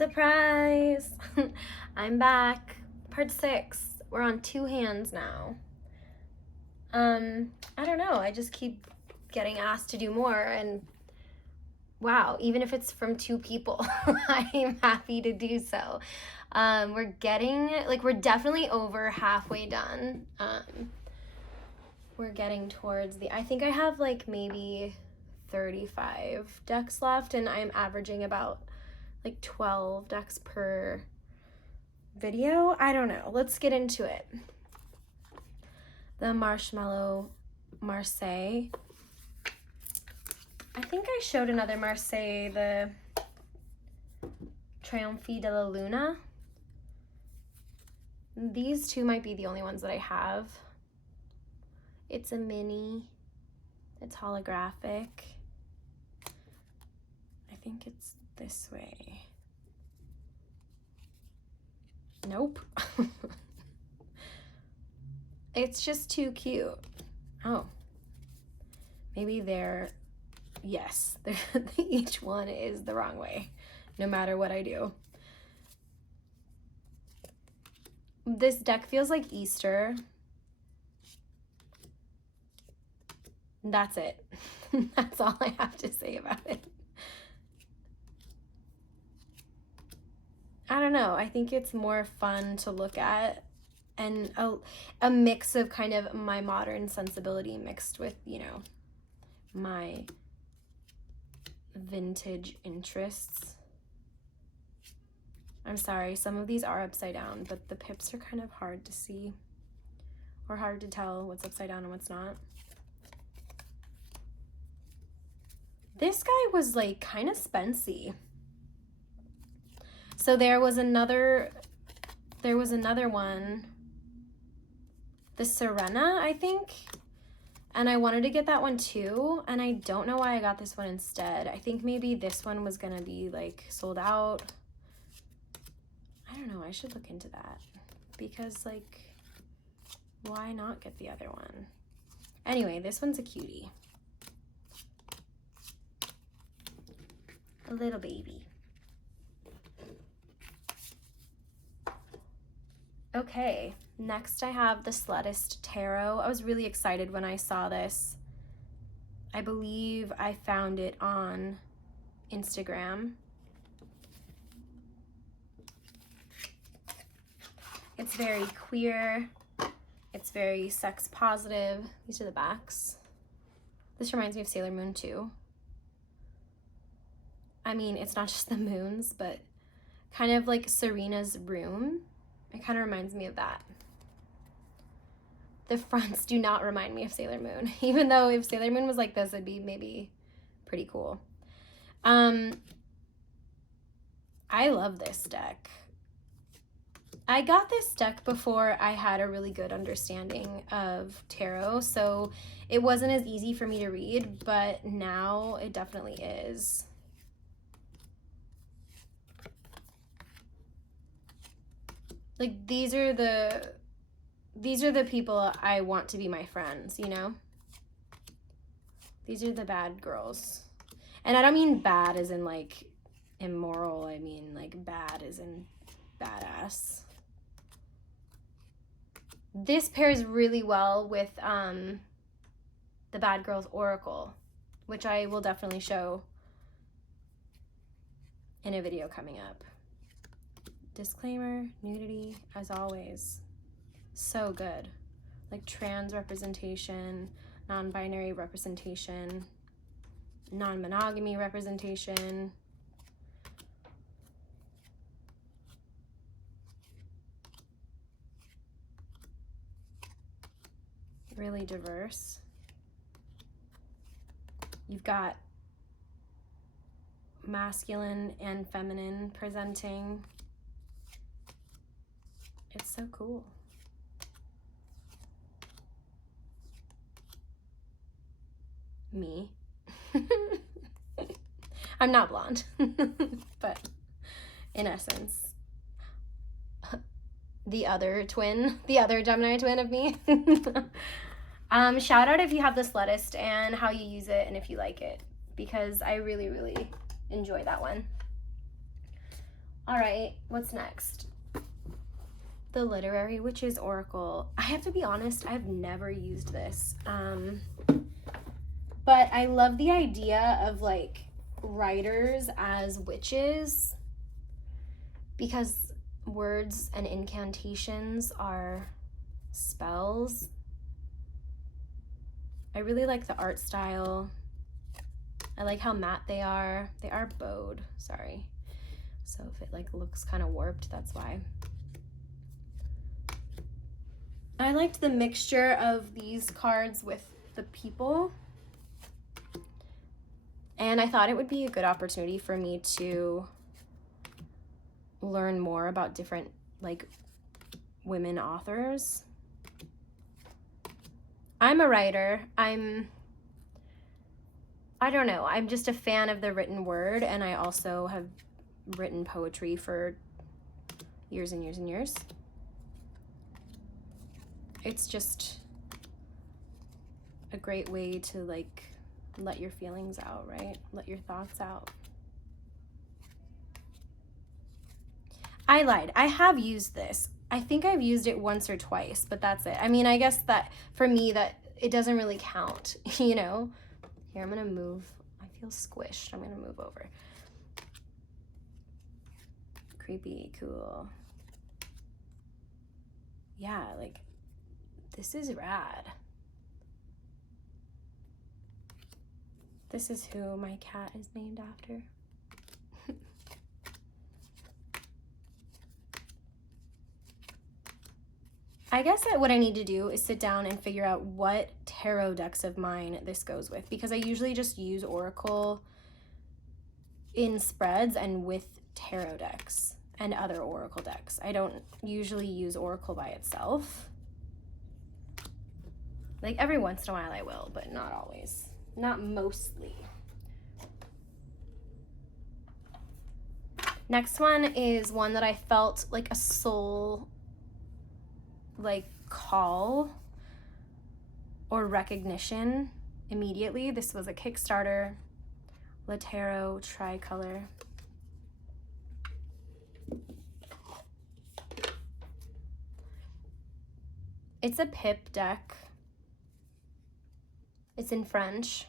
Surprise! I'm back. Part 6. We're on 2 hands now. I don't know. I just keep getting asked to do more, and wow, even if it's from 2 people, I'm happy to do so. We're definitely over halfway done. We're getting towards I think I have like maybe 35 decks left, and I'm averaging about like 12 decks per video. I don't know. Let's get into it. The Marshmallow Marseille. I think I showed another Marseille, the Triomphe de la Luna. These 2 might be the only ones that I have. It's a mini. It's holographic. I think it's this way. Nope. It's just too cute. Oh. Maybe yes, each one is the wrong way, no matter what I do. This deck feels like Easter. That's it. That's all I have to say about it. I don't know. I think it's more fun to look at, and a mix of kind of my modern sensibility mixed with, you know, my vintage interests. I'm sorry, some of these are upside down, but the pips are kind of hard to see, or hard to tell what's upside down and what's not. This guy was like kind of spency. So there was another one, the Sirene, I think, and I wanted to get that one too, and I don't know why I got this one instead. I think maybe this one was gonna be like sold out. I don't know, I should look into that, because like, why not get the other one? Anyway, this one's a cutie. A little baby. Okay, next I have the Slutist Tarot. I was really excited when I saw this. I believe I found it on Instagram. It's very queer. It's very sex positive. These are the backs. This reminds me of Sailor Moon too. I mean, it's not just the moons, but kind of like Serena's room. It kind of reminds me of that. The fronts do not remind me of Sailor Moon, even though if Sailor Moon was like this, it'd be maybe pretty cool. I love this deck. I got this deck before I had a really good understanding of tarot, so it wasn't as easy for me to read, but now it definitely is. Like, these are the people I want to be my friends, you know? These are the bad girls. And I don't mean bad as in like immoral, I mean like bad as in badass. This pairs really well with the Bad Girls Oracle, which I will definitely show in a video coming up. Disclaimer, nudity, as always. So good. Like trans representation, non-binary representation, non-monogamy representation. Really diverse. You've got masculine and feminine presenting. It's so cool. Me. I'm not blonde, but in essence, the other Gemini twin of me. Shout out if you have this Slutist and how you use it and if you like it, because I really, really enjoy that one. All right, what's next? The Literary Witches Oracle. I have to be honest, I've never used this. But I love the idea of like writers as witches, because words and incantations are spells. I really like the art style. I like how matte they are. They are bowed, sorry. So if it like looks kind of warped, that's why. I liked the mixture of these cards with the people. And I thought it would be a good opportunity for me to learn more about different like women authors. I'm a writer. I don't know. I'm just a fan of the written word, and I also have written poetry for years and years and years. It's just a great way to like let your feelings out, right? Let your thoughts out. I lied. I have used this. I think I've used it once or twice, but that's it. I mean, I guess that for me that it doesn't really count, you know? Here, I'm gonna move. I feel squished. I'm gonna move over. Creepy, cool. Yeah, like, this is rad. This is who my cat is named after. I guess that what I need to do is sit down and figure out what tarot decks of mine this goes with, because I usually just use Oracle in spreads and with tarot decks and other Oracle decks. I don't usually use Oracle by itself. Like every once in a while I will, but not always. Not mostly. Next one is one that I felt like a soul like call or recognition immediately. This was a Kickstarter, Le Tarot Tricolor. It's a pip deck. It's in French.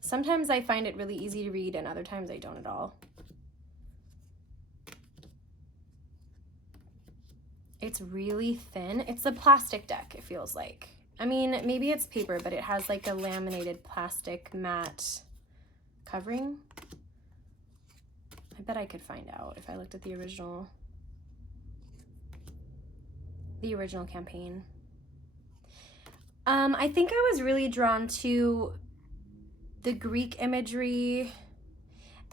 Sometimes I find it really easy to read and other times I don't at all. It's really thin. It's a plastic deck, it feels like. I mean, maybe it's paper, but it has like a laminated plastic matte covering. I bet I could find out if I looked at the original campaign. I think I was really drawn to the Greek imagery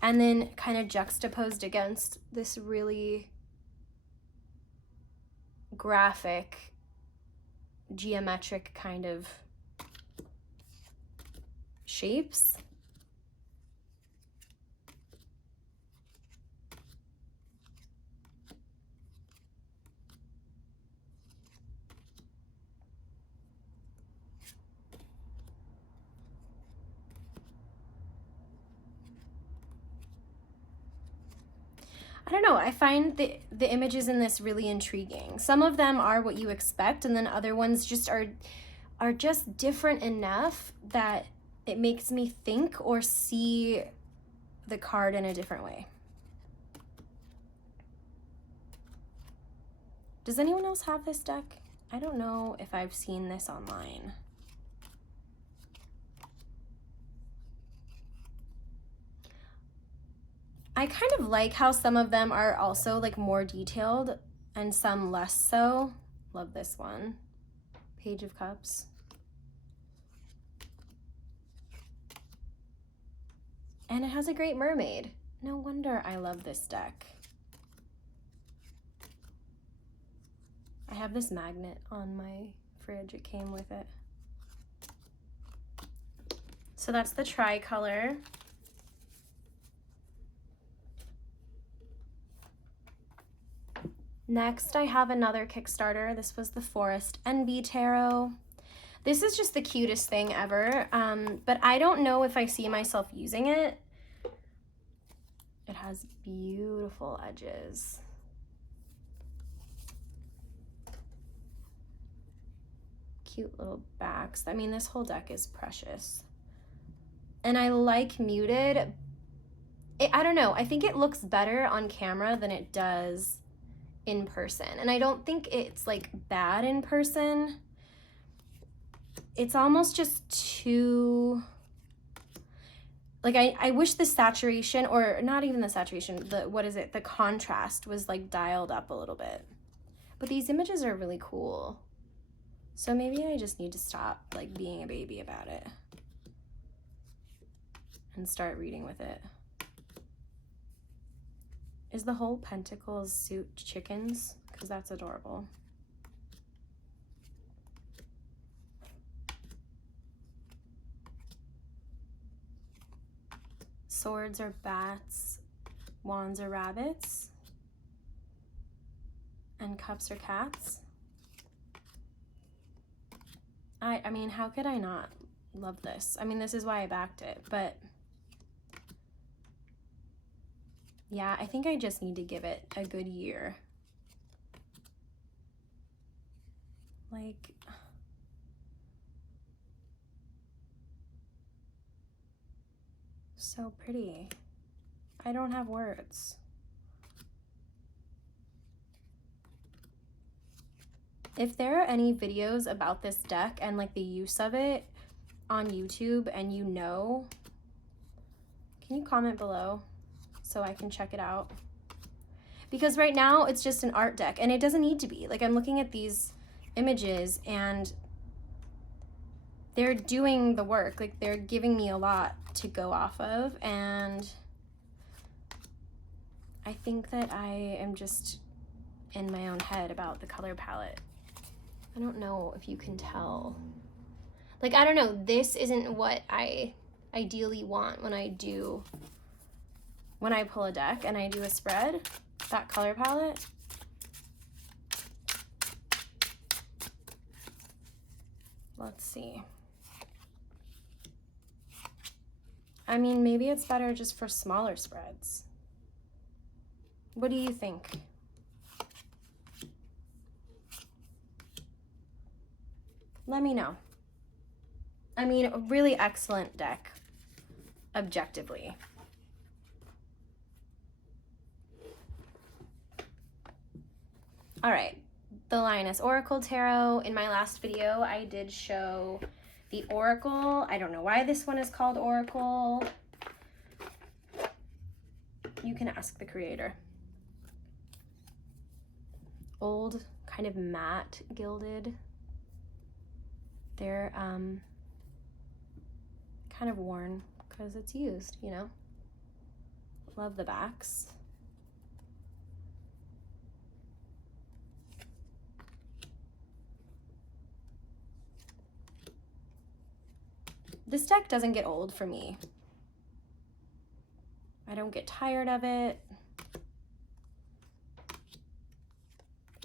and then kind of juxtaposed against this really graphic, geometric kind of shapes. I don't know, I find the images in this really intriguing. Some of them are what you expect, and then other ones just are just different enough that it makes me think or see the card in a different way. Does anyone else have this deck? I don't know if I've seen this online. I kind of like how some of them are also like more detailed and some less so. Love this one. Page of Cups. And it has a great mermaid. No wonder I love this deck. I have this magnet on my fridge. It came with it. So that's the tricolor. Next, I have another Kickstarter. This was the Forest Enby Tarot. This is just the cutest thing ever, but I don't know if I see myself using it. has beautiful edges. Cute little backs. I mean, this whole deck is precious. And I like muted. I don't know. I think it looks better on camera than it does in person. And I don't think it's like bad in person. It's almost just too, like, I wish the saturation, or not even the saturation, the contrast was like dialed up a little bit. But these images are really cool. So maybe I just need to stop like being a baby about it and start reading with it. Is the whole Pentacles suit chickens? Because that's adorable. Swords are bats, wands are rabbits, and cups are cats. I mean, how could I not love this? I mean, this is why I backed it, but yeah, I think I just need to give it a good year. Like, so pretty. I don't have words. If there are any videos about this deck and like the use of it on YouTube and you know, can you comment below so I can check it out? Because right now it's just an art deck and it doesn't need to be. Like, I'm looking at these images and they're doing the work. Like, they're giving me a lot to go off of, and I think that I am just in my own head about the color palette. I don't know if you can tell. Like, I don't know, this isn't what I ideally want when I pull a deck and I do a spread, that color palette. Let's see. I mean, maybe it's better just for smaller spreads. What do you think? Let me know. I mean, a really excellent deck, objectively. All right, the Lioness Oracle Tarot. In my last video, I did show the Oracle. I don't know why this one is called Oracle. You can ask the creator. Old, kind of matte gilded. They're kind of worn because it's used, you know. Love the backs. This deck doesn't get old for me. I don't get tired of it.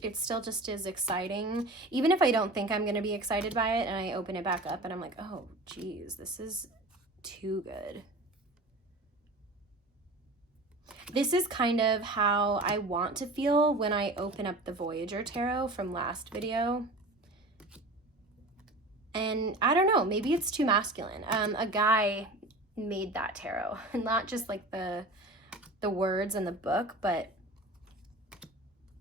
It still just is exciting. Even if I don't think I'm gonna be excited by it and I open it back up and I'm like, oh geez, this is too good. This is kind of how I want to feel when I open up the Voyager Tarot from last video. And I don't know, maybe it's too masculine. A guy made that tarot, not just like the words in the book, but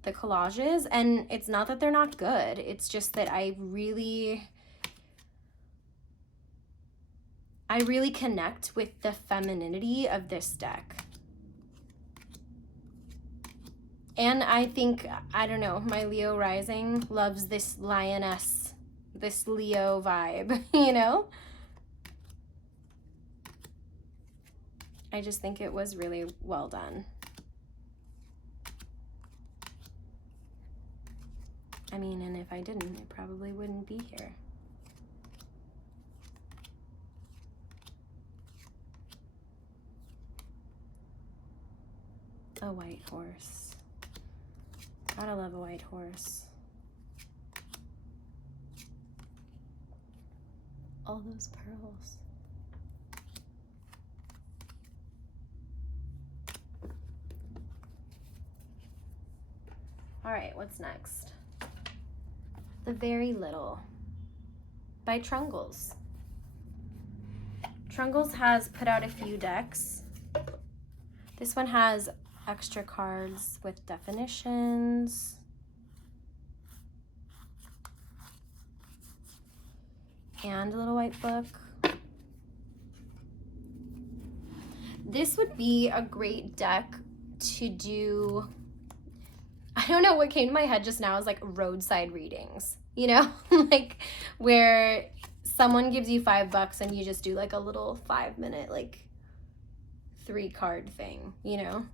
the collages. And it's not that they're not good, it's just that I really connect with the femininity of this deck. And I think, I don't know, my Leo rising loves this lioness, this Leo vibe, you know? I just think it was really well done. I mean, and if I didn't, it probably wouldn't be here. A white horse. Gotta love a white horse. All those pearls. All right, what's next? The Very Little by Trungles. Trungles has put out a few decks. This one has extra cards with definitions. And a little white book. This would be a great deck to do. I don't know what came to my head just now is like roadside readings, you know, like where someone gives you $5 and you just do like a little 5-minute, like 3-card thing, you know.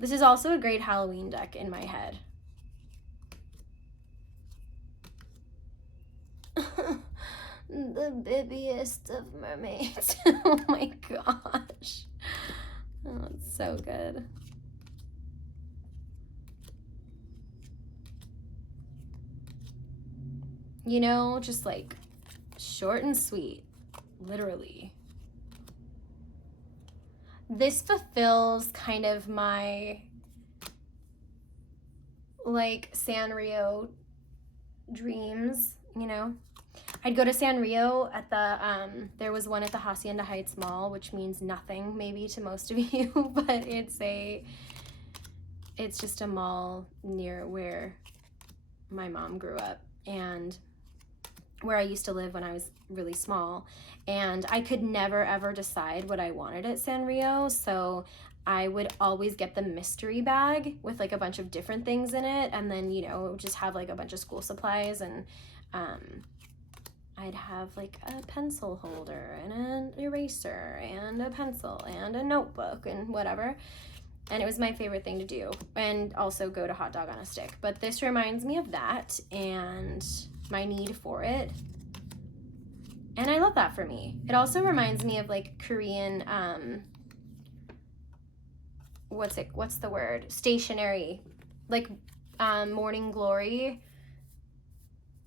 This is also a great Halloween deck in my head. The bibbiest of mermaids. Oh my gosh. Oh, it's so good. You know, just like short and sweet, literally. This fulfills kind of my like Sanrio dreams, you know. I'd go to Sanrio at the, there was one at the Hacienda Heights Mall, which means nothing maybe to most of you, but it's just a mall near where my mom grew up and where I used to live when I was really small. And I could never ever decide what I wanted at Sanrio, so I would always get the mystery bag with like a bunch of different things in it, and then, you know, it would just have like a bunch of school supplies, and I'd have like a pencil holder and an eraser and a pencil and a notebook and whatever. And it was my favorite thing to do, and also go to Hot Dog on a Stick. But this reminds me of that and my need for it. And I love that for me. It also reminds me of like Korean, what's the word? Stationery. Like Morning Glory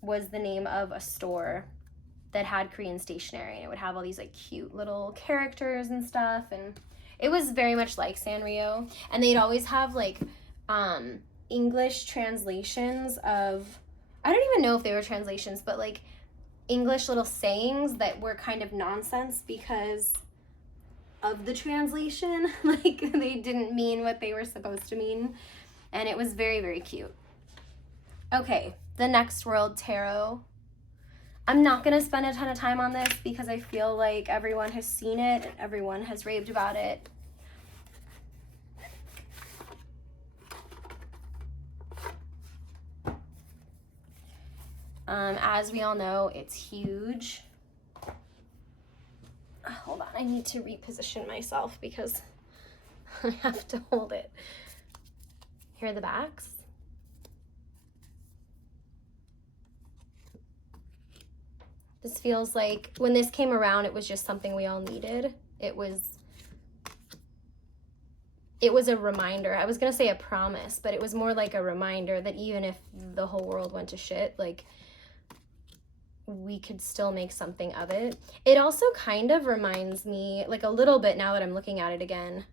was the name of a store that had Korean stationery, and it would have all these like cute little characters and stuff, and it was very much like Sanrio. And they'd always have like English translations of, I don't even know if they were translations, but like English little sayings that were kind of nonsense because of the translation. Like they didn't mean what they were supposed to mean, and it was very, very cute. Okay, the Next World Tarot. I'm not going to spend a ton of time on this because I feel like everyone has seen it and everyone has raved about it. As we all know, it's huge. Hold on, I need to reposition myself because I have to hold it. Here are the backs. This feels like when this came around, it was just something we all needed. It was a reminder. I was gonna say a promise, but it was more like a reminder that even if the whole world went to shit, like we could still make something of it. It also kind of reminds me, like a little bit now that I'm looking at it again,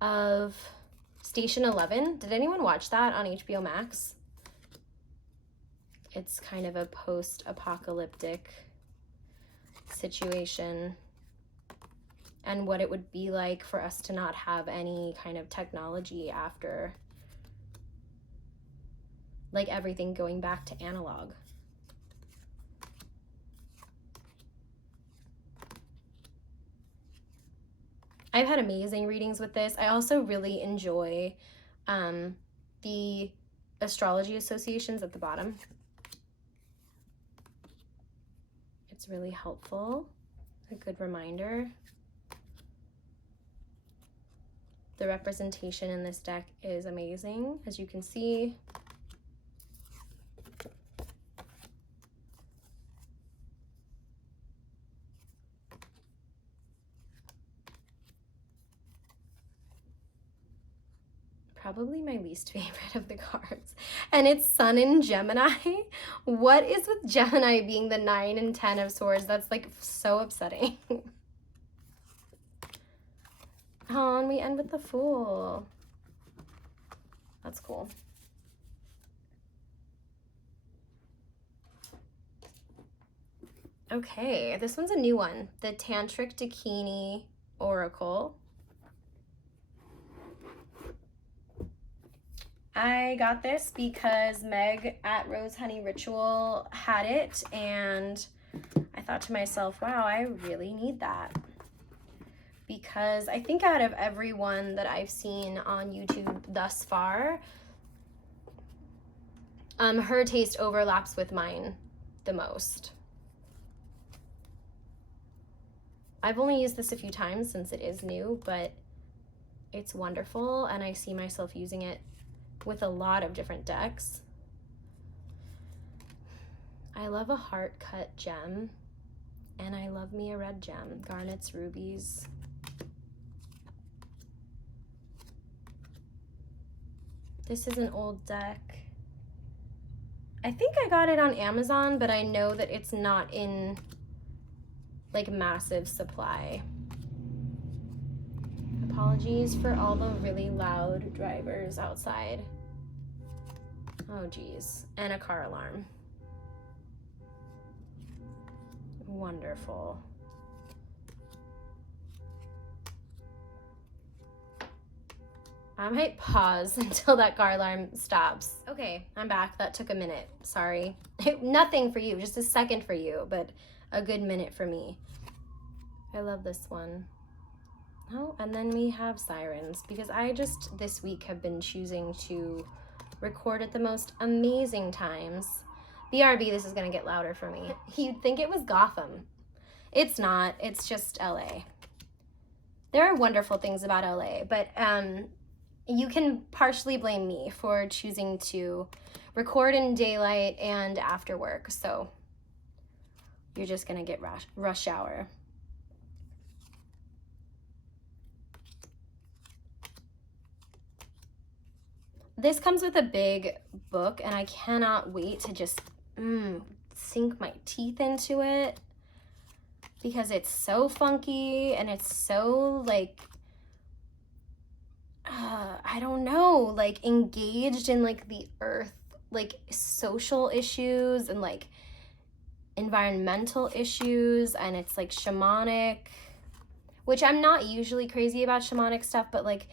of Station 11. Did anyone watch that on HBO Max? It's kind of a post-apocalyptic situation and what it would be like for us to not have any kind of technology after, like everything going back to analog. I've had amazing readings with this. I also really enjoy the astrology associations at the bottom. It's really helpful, a good reminder. The representation in this deck is amazing, as you can see. Probably my least favorite of the cards. And it's Sun in Gemini. What is with Gemini being the 9 and 10 of swords? That's like so upsetting. Oh, and we end with the Fool. That's cool. Okay, this one's a new one. The Tantric Dakini Oracle. I got this because Meg at Rose Honey Ritual had it, and I thought to myself, wow, I really need that. Because I think out of everyone that I've seen on YouTube thus far, her taste overlaps with mine the most. I've only used this a few times since it is new, but it's wonderful, and I see myself using it with a lot of different decks. I love a heart cut gem, and I love me a red gem, garnets, rubies. This is an old deck. I think I got it on Amazon, but I know that it's not in like massive supply. Apologies for all the really loud drivers outside. Oh geez, and a car alarm. Wonderful. I might pause until that car alarm stops. Okay, I'm back. That took a minute. Sorry. Nothing for you, just a second for you, but a good minute for me. I love this one. Oh, and then we have sirens, because I just this week have been choosing to record at the most amazing times. BRB, this is gonna get louder for me. You'd think it was Gotham. It's not, it's just LA. There are wonderful things about LA, but you can partially blame me for choosing to record in daylight and after work, so you're just gonna get rush hour. This comes with a big book, and I cannot wait to just sink my teeth into it, because it's so funky and it's so like, I don't know, like engaged in like the earth, like social issues and like environmental issues, and it's like shamanic, which I'm not usually crazy about shamanic stuff, but like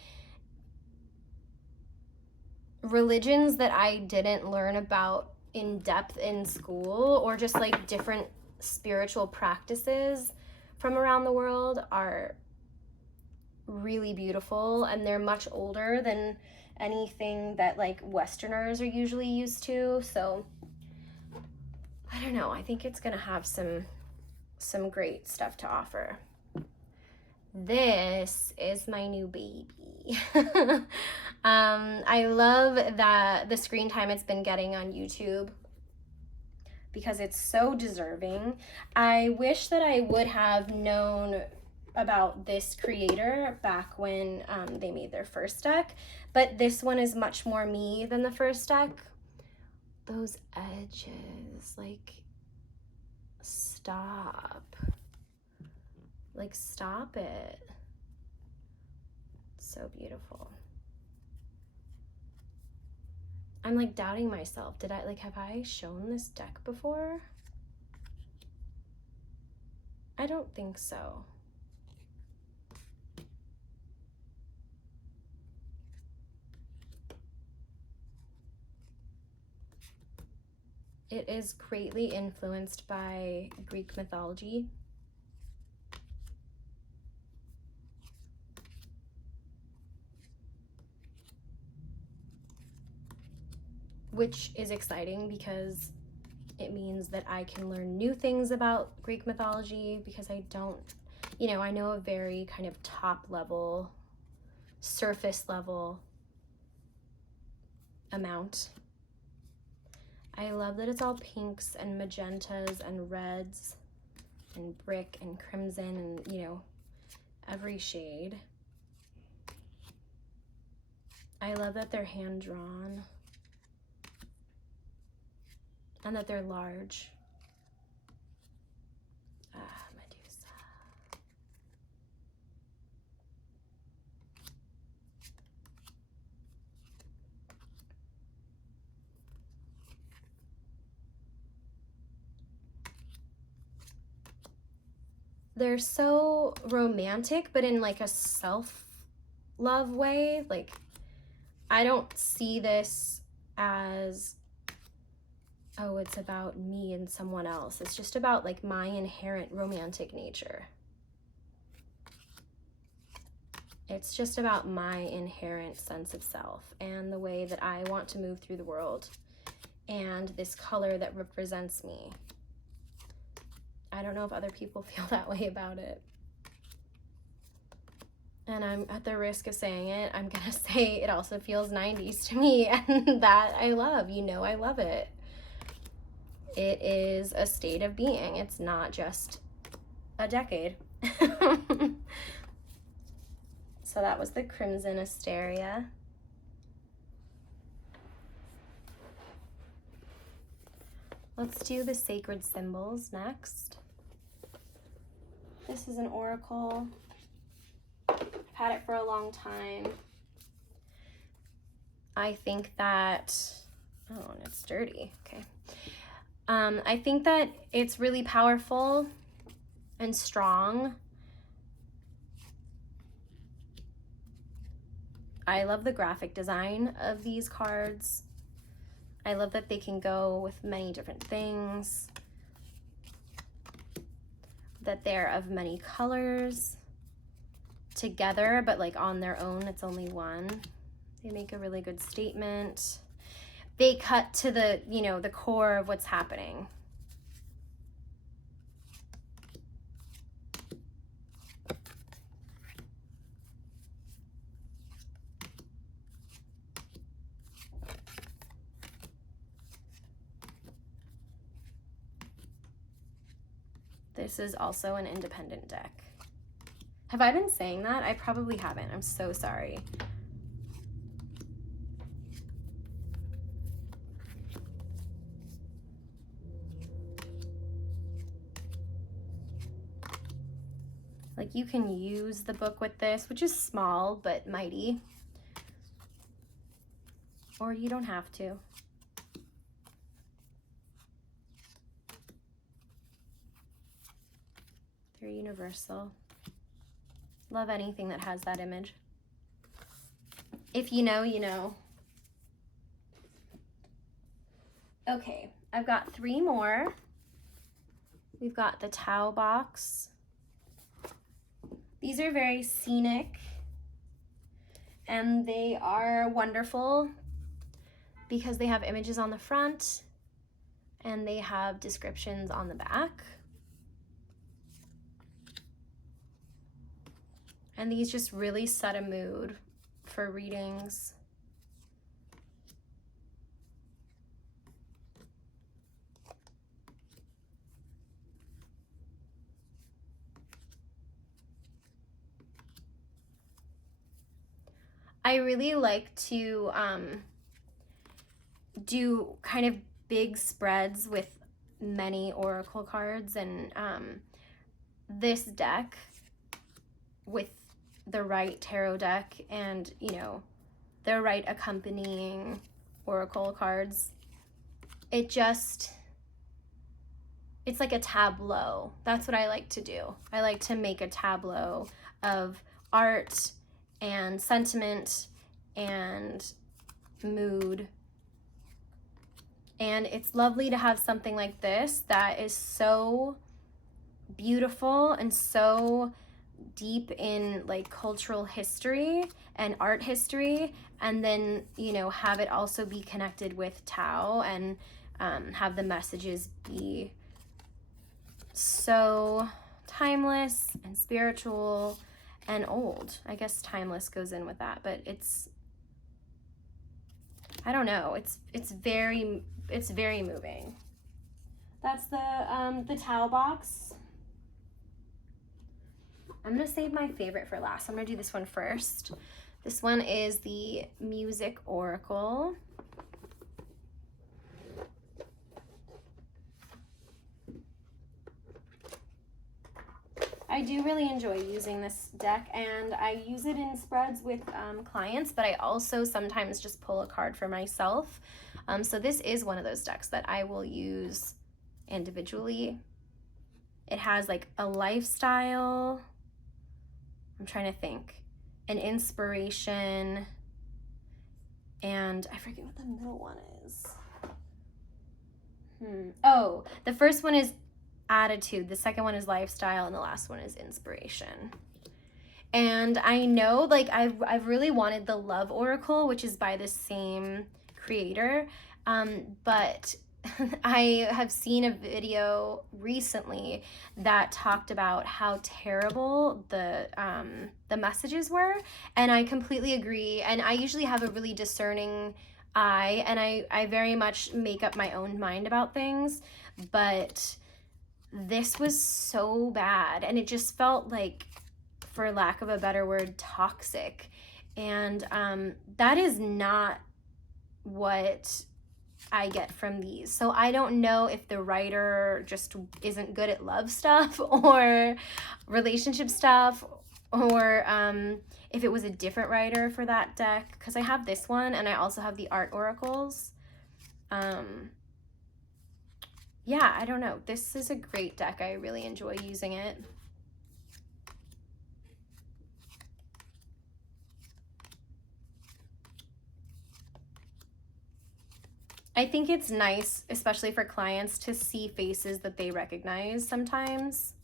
religions that I didn't learn about in depth in school, or just like different spiritual practices from around the world, are really beautiful, and they're much older than anything that like Westerners are usually used to. So I don't know, I think it's gonna have some great stuff to offer. This is my new baby. I love that the screen time it's been getting on YouTube, because it's so deserving. I wish that I would have known about this creator back when they made their first deck, but this one is much more me than the first deck. Those edges, like, stop. Like, stop it. So beautiful. I'm like doubting myself. Have I shown this deck before? I don't think so. It is greatly influenced by Greek mythology. Which is exciting, because it means that I can learn new things about Greek mythology, because I don't, you know, I know a very kind of top level, surface level amount. I love that it's all pinks and magentas and reds and brick and crimson and, you know, every shade. I love that they're hand drawn and that they're large. Medusa. they're so romantic, but in like a self-love way. Like, I don't see this as, oh, it's about me and someone else. It's just about like my inherent romantic nature. It's just about my inherent sense of self and the way that I want to move through the world, and this color that represents me. I don't know if other people feel that way about it. And I'm at the risk of saying it, I'm gonna say it also feels 90s to me, and that I love. You know I love it. It is a state of being. It's not just a decade. So that was the Crimson Asteria. Let's do the Sacred Symbols next. This is an oracle. I've had it for a long time. I think that, oh, and it's dirty, okay. I think that it's really powerful and strong. I love the graphic design of these cards. I love that they can go with many different things, that they're of many colors together, but like on their own, it's only one. They make a really good statement. They cut to the, you know, the core of what's happening. This is also an independent deck. Have I been saying that? I probably haven't. I'm so sorry. Like, you can use the book with this, which is small but mighty. Or you don't have to. They're universal. Love anything that has that image. If you know, you know. Okay, I've got 3 more. We've got the Tao Box. These are very scenic, and they are wonderful because they have images on the front and they have descriptions on the back. And these just really set a mood for readings. I really like to do kind of big spreads with many oracle cards, and this deck with the right tarot deck and, you know, the right accompanying oracle cards, it's like a tableau. That's what I like to do. I like to make a tableau of art and sentiment and mood. And it's lovely to have something like this that is so beautiful and so deep in like cultural history and art history, and then, you know, have it also be connected with Tao, and have the messages be so timeless and spiritual and old. I guess timeless goes in with that, but it's, I don't know, it's very moving. That's the Tao Box. I'm gonna save my favorite for last. I'm gonna do this one first. This one is the Music Oracle. I do really enjoy using this deck, and I use it in spreads with clients, but I also sometimes just pull a card for myself. So this is one of those decks that I will use individually It has like a lifestyle. I'm trying to think. An inspiration. And I forget what the middle one is. Oh, the first one is attitude. The second one is lifestyle. And the last one is inspiration. And I know, like, I've really wanted the Love Oracle, which is by the same creator, but I have seen a video recently that talked about how terrible the messages were, and I completely agree. And I usually have a really discerning eye, and I very much make up my own mind about things, but this was so bad, and it just felt like, for lack of a better word, toxic. And that is not what I get from these. So I don't know if the writer just isn't good at love stuff or relationship stuff, or if it was a different writer for that deck, because I have this one and I also have the art oracles. Yeah, I don't know. This is a great deck. I really enjoy using it. I think it's nice, especially for clients, to see faces that they recognize sometimes.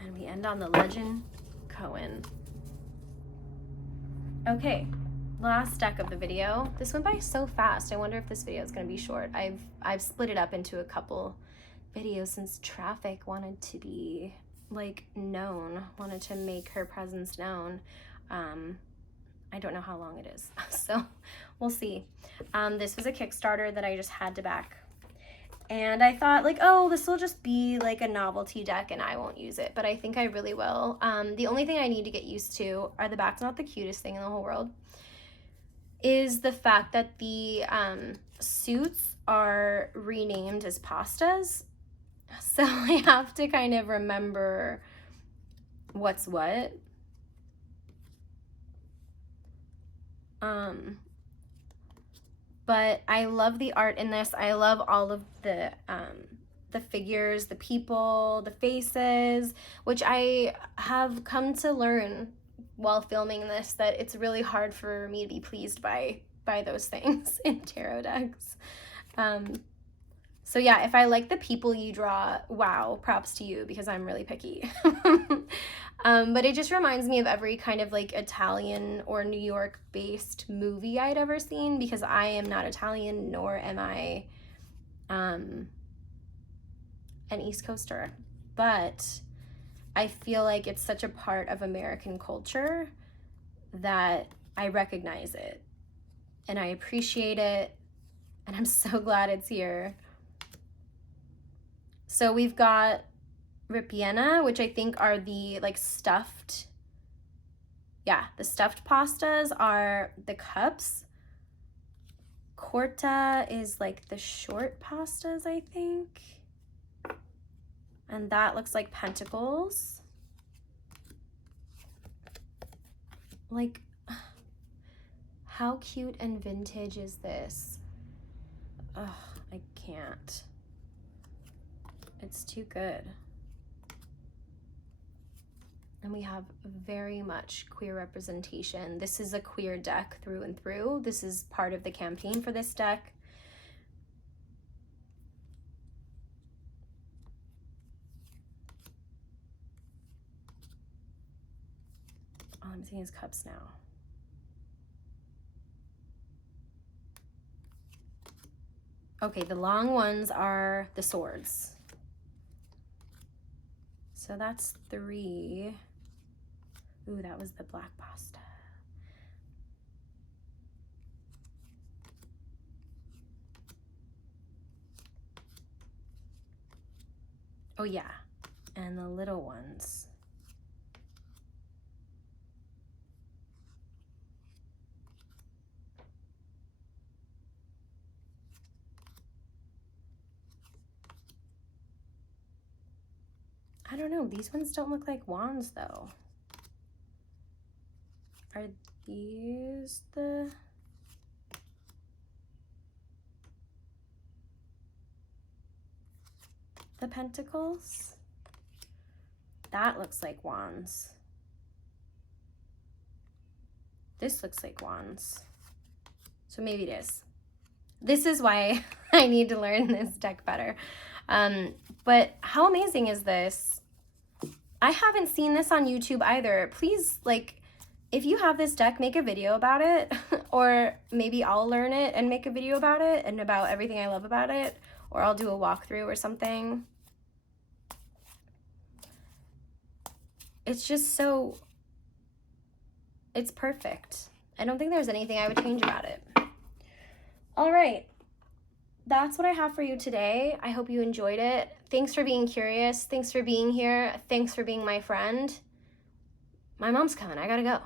And we end on the Legend Cohen. Okay, last deck of the video. This went by so fast. I wonder if this video is going to be short. I've split it up into a couple videos since Traffic wanted to be like known, wanted to make her presence known. I don't know how long it is, so we'll see. This was a Kickstarter that I just had to back, and I thought, like, oh, this will just be like a novelty deck and I won't use it, but I think I really will. The only thing I need to get used to are the back's not the cutest thing in the whole world, is the fact that the suits are renamed as pastas. So I have to kind of remember what's what. But I love the art in this. I love all of the figures, the people, the faces, which I have come to learn while filming this, that it's really hard for me to be pleased by those things in tarot decks. So yeah, if I like the people you draw, wow, props to you, because I'm really picky. But it just reminds me of every kind of like Italian or New York based movie I'd ever seen, because I am not Italian, nor am I an East Coaster. But I feel like it's such a part of American culture that I recognize it and I appreciate it, and I'm so glad it's here. So we've got Ripiena, which I think are the like stuffed, yeah, the stuffed pastas are the cups. Corta is like the short pastas, I think. And that looks like pentacles. Like, how cute and vintage is this? Ugh, I can't. It's too good. And we have very much queer representation. This is a queer deck through and through. This is part of the campaign for this deck. Oh, I'm seeing his cups now. Okay, the long ones are the swords. So that's 3. Ooh, that was the black pasta. Oh yeah, and the little ones. I don't know, these ones don't look like wands though. Are these the... pentacles? That looks like wands. This looks like wands. So maybe it is. This is why I need to learn this deck better. But how amazing is this? I haven't seen this on YouTube either. Please, like, if you have this deck, make a video about it. Or maybe I'll learn it and make a video about it and about everything I love about it. Or I'll do a walkthrough or something. It's just so... it's perfect. I don't think there's anything I would change about it. All right. That's what I have for you today. I hope you enjoyed it. Thanks for being curious. Thanks for being here. Thanks for being my friend. My mom's coming. I gotta go.